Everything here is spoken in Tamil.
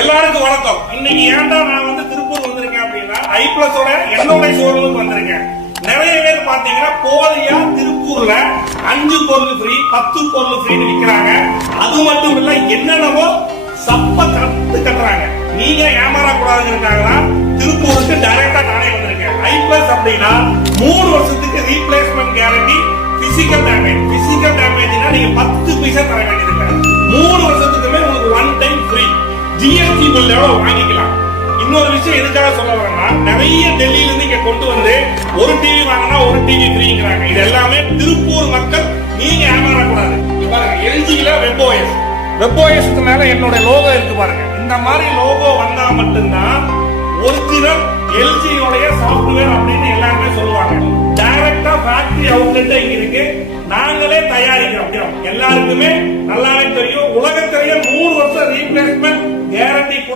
எல்லாருக்கும் வணக்கம். இன்னைக்கு ஏன்டா நான் திருப்பூர் வந்திருக்கேன் அப்படின்னா ஐபிளஸோட என்னோட ஷோரூமுக்கு வந்திருக்கேன். நிறைய பேர் பாத்தீங்கன்னா போலியா திருப்பூர்ல 5 பொருள் ஃப்ரீ 10 பொருள் ஃப்ரீன்னு விக்கிறாங்க. அது மட்டும் இல்ல என்னென்னவோ சப்ப கத்து கட்டுறாங்க. நீங்க ஏமாற கூடாதுங்கிறதுக்காக திருப்பூருக்கு டைரக்டா நானே வந்திருக்கேன். ஐபிளஸ் அப்படின்னா 3 வருஷத்துக்கு ரீப்ளேஸ்மெண்ட் கேரண்டி. பிசிக்கல் டேமேஜ்னா நீங்க 10 பைசா தர வேண்டியதில்லை. 3 வருஷத்துக்குமே உங்களுக்கு 1 டைம் ஃப்ரீ. ஜிஎஸ்டி பில்லோட வாங்கிக்கலாம். இன்னொரு விஷயம் எதுக்காக சொல்ல வரேன்னா, நிறைய டெல்லியில இருந்து இங்க கொண்டு வந்து ஒரு டிவி வாங்கினா ஒரு டிவி ஃப்ரீங்கிறாங்க. இது எல்லாமே திருப்பூர் மக்கள் நீங்க ஏமாறக்கூடாது. பாருங்க, எல்ஜில வெப்ஓஎஸ் மேல என்னோட லோகோ இருக்கு பாருங்க. இந்த மாதிரி லோகோ வந்தா மட்டும்தான் ஒரிஜினல் எல்ஜியோடைய சாஃப்ட்வேர் அப்படின்னு எல்லாருமே சொல்லுவாங்க. டைரக்டா ஃபேக்டரி அவுட்லெட் இங்க இருக்கு. நாங்களே தயாரிக்கிறோம். எல்லாருக்குமே நல்லாவே தெரியும். உலகத்திலேயே 3 வருஷம் ரீப்ளேஸ்மெண்ட் கேரண்டி